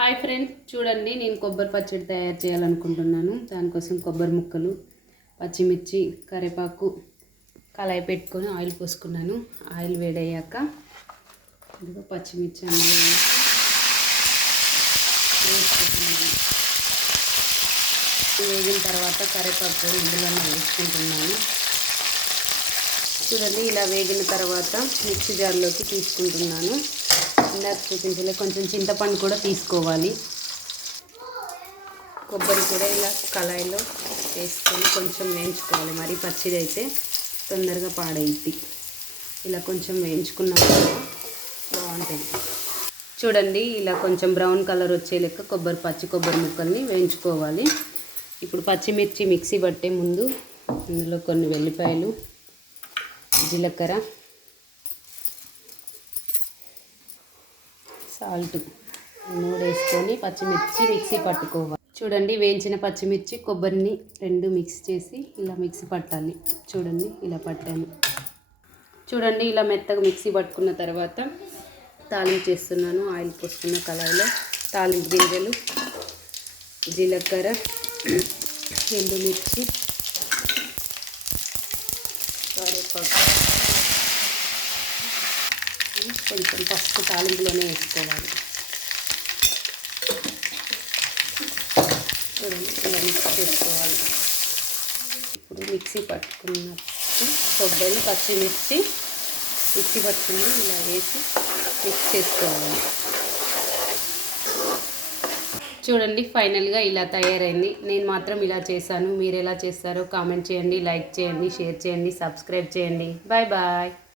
Hi friends చూడండి నేను కొబ్బరి పచ్చడి తయారు చేయాలనుకుంటున్నాను. దానికోసం కొబ్బరి ముక్కలు పచ్చిమిర్చి కరివేపాకు కళాయి పెట్టుకొని ఆయిల్ పోసుకున్నాను. ఆయిల్ వేడయ్యాక ఇదిగో పచ్చిమిర్చి అందులో వేసుకుంటున్నాను. వేగిన తర్వాత కరివేపాకు ఇందులో వేసుకుంటున్నాను. చూడండి ఇలా వేగిన తర్వాత మిక్సీ జార్లోకి తీసుకుంటున్నాను. ఇందాక చూపించలే కొంచెం చింతపండు కూడా తీసుకోవాలి. కొబ్బరి కూడా ఇలా కళాయిలో వేసుకొని కొంచెం వేయించుకోవాలి. మరి పచ్చిది అయితే తొందరగా పాడైద్ది. ఇలా కొంచెం వేయించుకున్నాక బాగుంటుంది. చూడండి ఇలా కొంచెం బ్రౌన్ కలర్ వచ్చే లెక్క కొబ్బరి పచ్చి కొబ్బరి ముక్కల్ని వేయించుకోవాలి. ఇప్పుడు పచ్చిమిర్చి మిక్సీ పట్టే ముందు ఇందులో కొన్ని వెల్లిపాయలు జీలకర్ర సాల్ట్ మూడు వేసుకొని పచ్చిమిర్చి మిక్సీ పట్టుకోవాలి. చూడండి వేయించిన పచ్చిమిర్చి కొబ్బరిని రెండు మిక్స్ చేసి ఇలా మిక్సీ పట్టాలి. చూడండి ఇలా పట్టాను. చూడండి ఇలా మెత్తగా మిక్సీ పట్టుకున్న తర్వాత తాలింపు చేస్తున్నాను. ఆయిల్ పోసుకున్న కళాయిలో తాలింపు గింజలు జీలకర్ర ఎండుమిర్చి కరివేపాకు. కొంచెం పసుపు తాలింపులోనే వేసుకోవాలి. చూడండి ఇలా మిక్స్ చేసుకోవాలి. ఇప్పుడు మిక్సీ పట్టుకున్నట్టు కొబ్బరి పచ్చిమిర్చి మిక్సీ పట్టుకుని ఇలా వేసి మిక్స్ చేసుకోవాలి. చూడండి ఫైనల్గా ఇలా తయారైంది. నేను మాత్రం ఇలా చేశాను. మీరు ఎలా చేస్తారో కామెంట్ చేయండి లైక్ చేయండి షేర్ చేయండి సబ్స్క్రైబ్ చేయండి. Bye bye.